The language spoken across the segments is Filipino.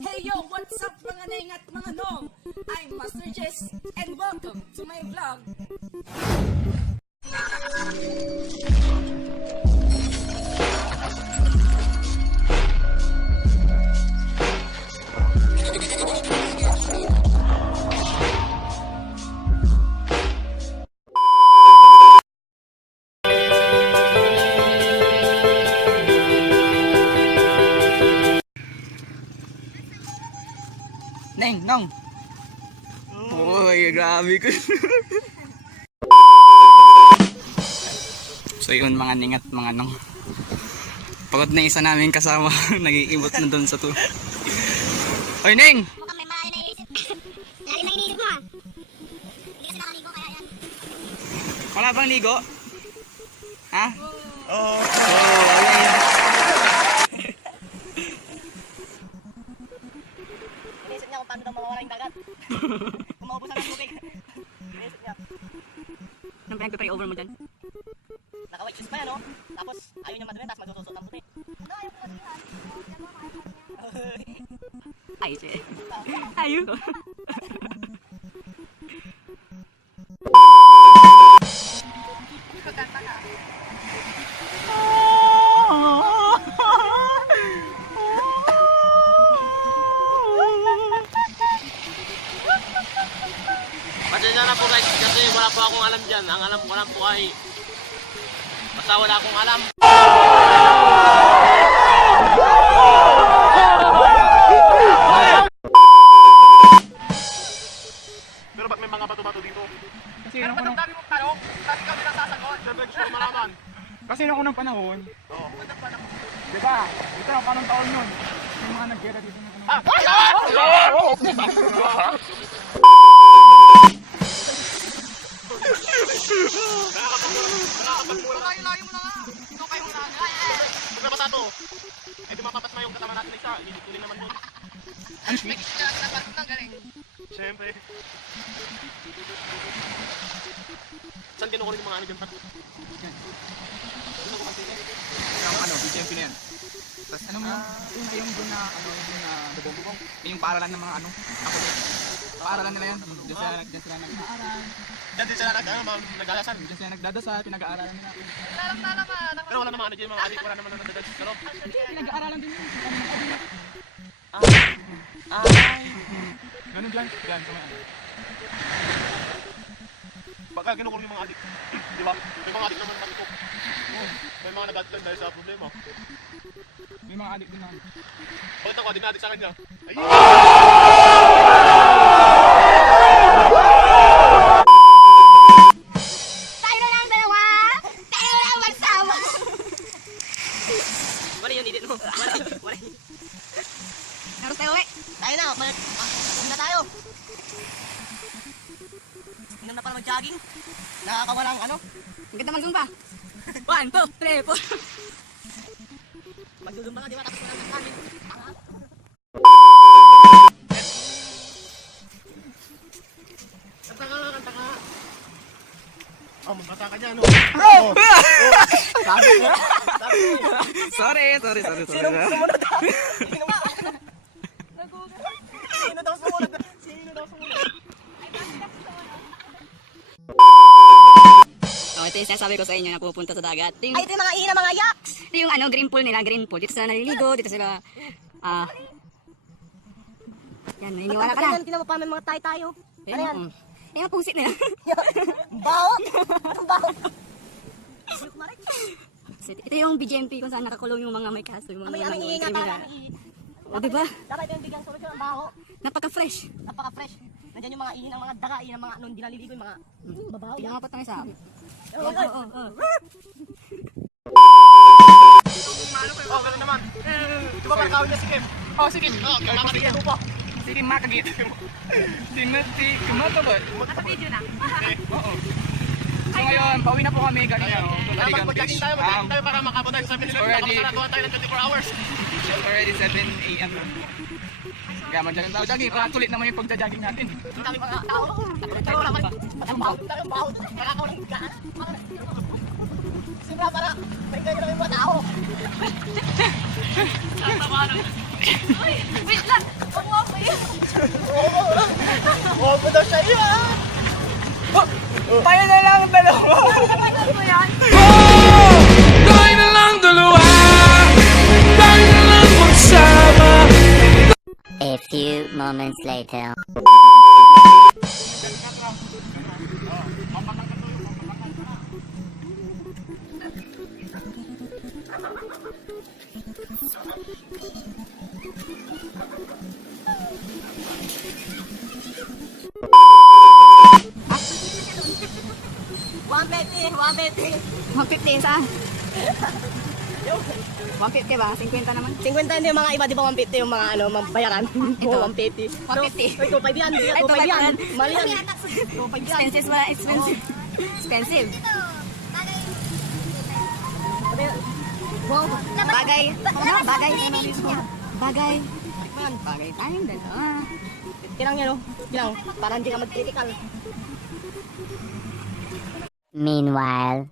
Hey yo, what's up mga neng at mga nong? I'm Master Jess and welcome to my vlog. Neng, nong. Uy, grabe ko. So yun mga ning at mga nong. Pagod na isa namin kasama. Nag-iimot na doon sa to. Oy, Neng! Mukhang may malayo na iisip. Lagi na iniisip mo ah. Hindi kasi nakaligo kaya yan. Wala bang ligo? Ha? Oo. Iniisip niya kung paano daw mawawala yung dagat. Kung maubusan ng tubig. Iniisip niya. Anong pinag-pray over mo dyan? Naka-white shoes pa yan oh. Tapos ayaw niya madumi, tapos magsususot ng puti. Ay, siya. Ayun. Pasensya na po guys, kasi wala po akong alam dyan. Ang alam ko lang po ay basta wala akong alam. Pero ba't may mga bato-bato dito? Kasi nung unang tanong, sabi kami nasasagot. Siyempre gusto ko malaman. kasi nung unang panahon, Oo. di ba? Ito ang panong taon yun. Yung mga nag-gera dito nung unang. Layo mo na nga. Ikaw kayo muna. Huwag na basa to. Eh di mapapatma yung kasama natin isa. Inutuloy naman doon. Ano sweet? Siyempre. Saan kinukulit yung mga ano dyan? Yung ano, BGMP na yan. Tapos ano mo, yung doon na, ano, yung na bubong-bubong. Yung paaralan ng mga ano, ako din. Paaralan nila yan. Diyan sila nag-aaral. Dyan din sila nag-alasan. Diyan sila nagdadasal, pinag-aaralan nila. Pero wala namang ano dyan, mga adik. Wala naman nagdadal sa loob. Pinag-aaralan din yun. Ay! Ganun dyan, dyan sa may ano. Baka kinukulit yung mga adik. Di ba? May mga adik naman kami ko. May mga nag-adlan dahil sa problema. May mga adik din naman. Bakit ako adik na adik sa kanya? Ay! Tayo na lang dalawa! Tayo na lang magsama! Wala yun, edit mo. Wala. Harus tayo eh! Tayo na! Inom na tayo! Inom na para mag-jogging. Nakakawalang ano? Ang ganda mag-zumba. 1, 2, 3, 4. Magdudumba ka di ba? Tapos mo lang nagkamin. Kanta ka! Oh, magbata ka dyan, no? Sorry. Sino sumunod? Sino ba? Sino daw sumunod? Sino daw sumunod? Oh, ito yung sinasabi ko sa inyo na pupunta sa dagat. Ay, ito yung mga ihina, mga yaks! Ito yung ano, green pool nila, green pool. Dito sila naliligo, dito sila, yan, naniniwala ka na. Tinan mo pa may mga tayo. Ano yan? Yung pusit nila. Baho? Anong baho? So, ito yung BGMP kung saan nakakulong yung mga may kaso, yung mga Ang iingat kriminal. tayo. O, diba? Dapat ito yung bigyan solusyon ng baho. Napaka-fresh. Napaka-fresh. Nandiyan yung mga ihinang mga daga, ihinang mga ano, hindi naliligo yung mga babaho. Pinangapat na sa amin. Oh, Oh, gano'n naman. Di ba pagkawin niya si Kim? Oh, sige. Oh, kailangan niya po. Sige, makagit. Tinati, kumatabot. Nasa video na. Oo. So ngayon, pauwi na po kami galing ano, Dapat Aligang mag-jogging Beach. tayo, mag-jogging tayo para makabot tayo sa 7 minutes. Already. Makakaratuan tayo ng 24 hours. Already 7 a.m. na. Kaya mag-jogging tayo. Jogging, para tulit naman yung pagja-jogging natin. ang dami mga tao. Tayo naman. Ang baho. Ang baho. Nakakaulang gaan. Siyempre para may kayo na may mga tao. Wait lang! Tayo na lang dalawa. Napanood mo yan? Tayo na lang dalawa. Tayo na lang magsama. A few moments later. Isa. 150 ba? 50 naman. 50 hindi yung mga iba, di ba 150 yung mga ano, bayaran? Ito. 150. 150. Ito, 5 yan. Ay, 2 5 yan. 2.5 Mali yan. Expensive wala, expensive. Expensive. Wow. Bagay. Ano? Bagay. Bagay. Bagay tayong dalawa. Tinang yan, no? Tinang, para hindi ka mag-critical. Meanwhile.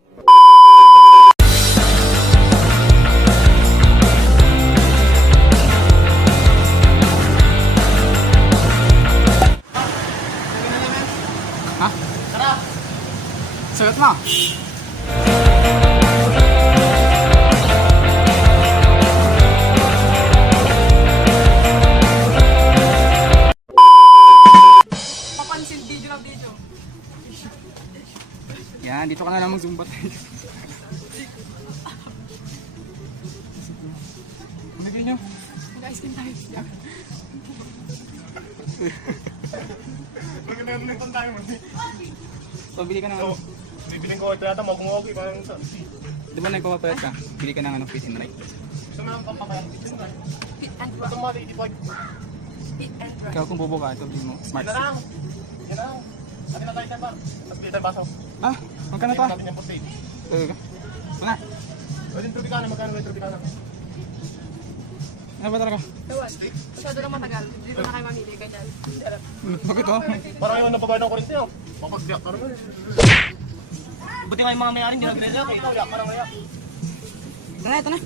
Ha? Suot mo. Papansin video na video. Yan, dito ka na lang mag-zumba tayo. Nagay nyo. Mag-ice cream tayo. Maganda na itong tayo mo. So, bili ka ng ano. Bibiling ko ito yata, makumawag parang sa... Di ba nagpapapayat ka? Bili ka ng ano, fit and right. Gusto na ang pampapayang kitchen ka. Ito mga 85. Ikaw kung bubuka, ito bili mo. Smart. Yan na lang. Yan na lang. Atin na tayo dyan, par. Tapos bili tayo baso. Ah, magkano to? Natin yung postage. Talaga? Mga, Pwede yung Tropicana, magkano yung Tropicana? ano ba talaga? Masyado lang matagal. Dito na kayo mamili, ganyan. Bakit to? Parang yung napagawin ng kurente yun. Mapagbiyak ka naman. Buti nga yung mga may-ari, hindi nag-react. Ikaw, yak, parang yak. Ito na, ito na.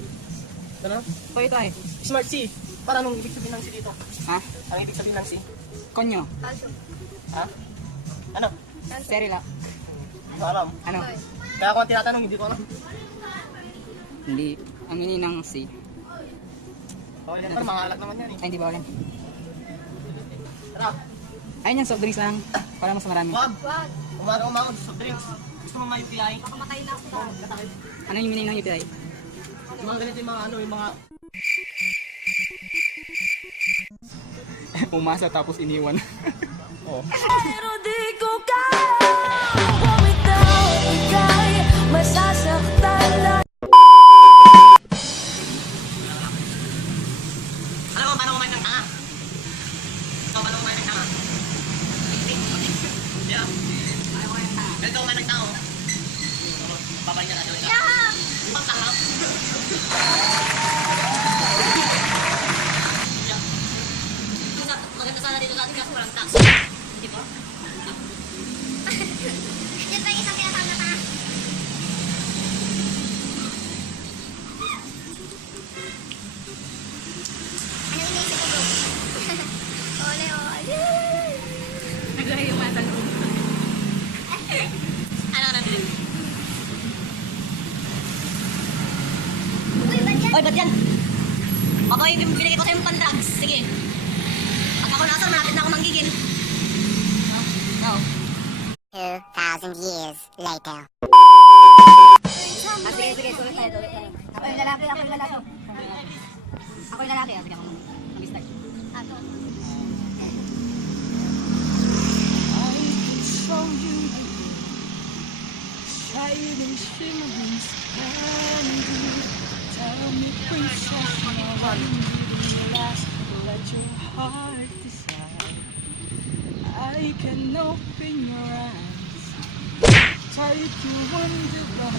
Ano? Ito, ito ay. Smart C. Para anong ibig sabihin ng C dito? Ha? Ang ibig sabihin ng C? Konyo. Ha? Ano? Serila. Hindi ko alam. Ano? Kaya ako ang tinatanong, hindi ko alam. Hindi. Ang meaning ng C. Okay, yan, pero mga alag naman yan eh. Ay, hindi ba ulit? Tara, Ayun yan, soft drinks lang. Para mas marami. wag! Umaga-umaga, soft drinks. Gusto mo ma-UPI? Ano yung meaning ng UPI? Yung mga ganito yung mga ano, yung mga... Umasa tapos iniwan. Oo. Pero di ko kaya bumitaw, ika'y masasaktan lang. Alam mo, paano kumain ng tanga? Ikaw, paano kumain ng tanga? Yeah. Ganito kumain ng tanga, oh. Babay niya na daw ikaw. Ang tanga. Maganda sana dito dati kasi walang tax. Di ba? Yan ba isang tinatawag na tanga? Ano iniisip ko, bro? Ole, ole. Naglahi yung mata ko. Ano na din? Uy, ba't yan? Oy, ba't yan? Ako yung binigay ko sa'yo yung pan-drugs. Sige. At ako nasa, malapit na ako manggigil. No. 2,000 years later. Sige, sige, tuloy tayo, tuloy tayo. Ako yung lalaki, ako yung lalaki. Ako yung lalaki, sige ako mag-start. Ato. Tell me, princess, now when you last let your heart decide. I can open your eyes, take you under the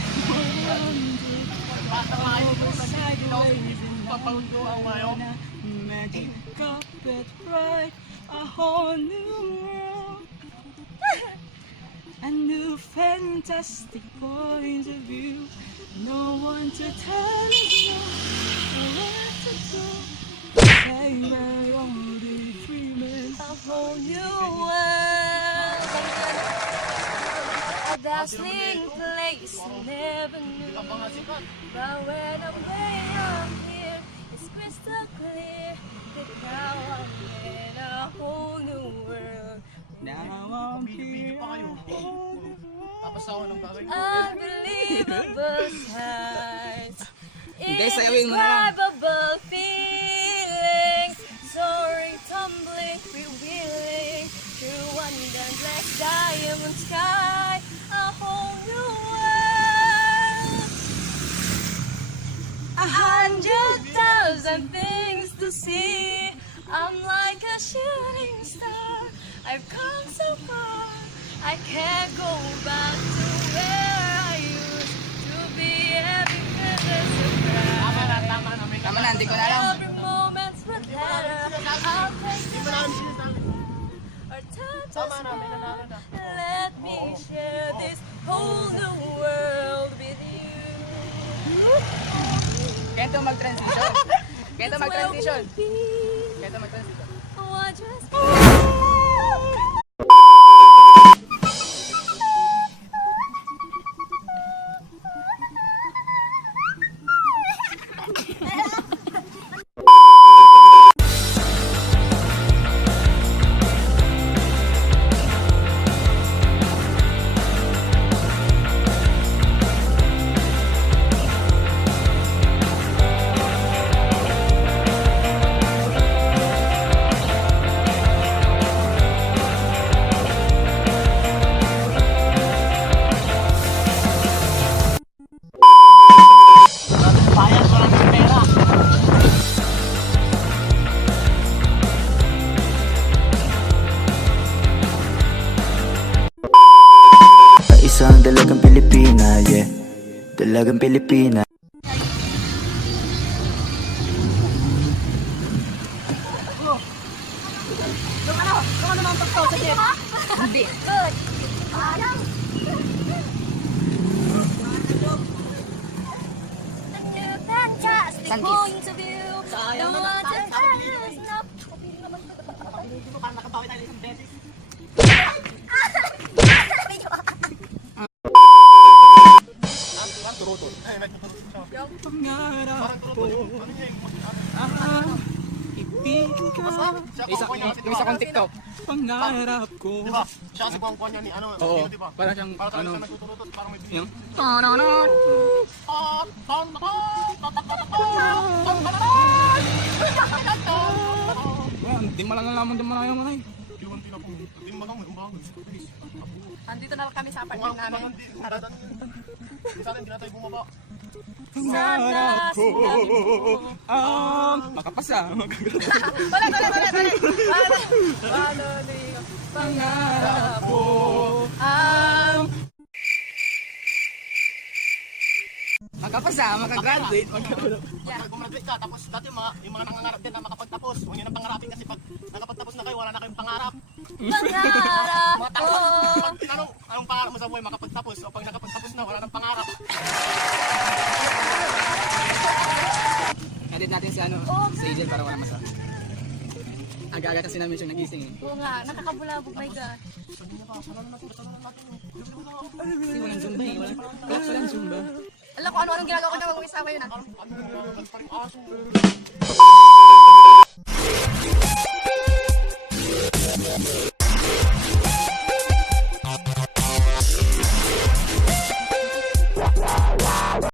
over sideways and magic carpet ride, a whole new world. A new fantastic point of view. No one to tell us no, where to go. Say my only dream is a whole new world. dazzling place I never knew. But when I'm here, it's crystal clear that now I'm in a whole new world. Now I'm here. Unbelievable sights, Hindi, sayawin mo na lang. indescribable feelings, soaring, tumbling, freewheeling through wondrous diamond sky, a whole new world. 100,000 things to see. I'm like a shooting star. I've come so far. I can't go back to where I used to be. Everything is a surprise. Tama na, hindi ko na alam. Every moment's with better. I'll take it or touch a smile. Let me share this whole new world with you. Kento mag-transition. Kento It's where mag-transition. we'll be. Kento mag-transition. Wondrous. Isang dalagang Pilipina, yeah. Dalagang Pilipina. Fantastic point of view. Sayang No naman. one else. Pangarap ko. Ibigin ka. Isa kong TikTok. Pangarap ko. Diba? Siya kasi kuha niya ni ano, Oo. sino, diba? Parang siyang, Para ano, siya nagtututot, parang may Yung? Hindi malalaman din malayo mo na eh. Andito na kami sa apartment namin. Pangarap ko. Makapasa. Pangarap ko. makapasa, makagraduate. Gumraduate ka, tapos dati yung mga nangangarap din na makapagtapos. Huwag nyo na pangarapin kasi pag nakapagtapos na kayo, wala na kayong pangarap. Pangarap Mga ko. pag tinanong, anong pangarap mo sa buhay makapagtapos? O pag nakapagtapos na, wala nang pangarap. Edit natin si ano, si Angel para wala masa. Aga-aga kasi namin siya nagising eh. Oo nga, nakakabulabog, my God. Kasi walang Zumba eh. Walang Zumba. Alam ko ano-anong ginagawa ko na mag-isa ko yun. Ano,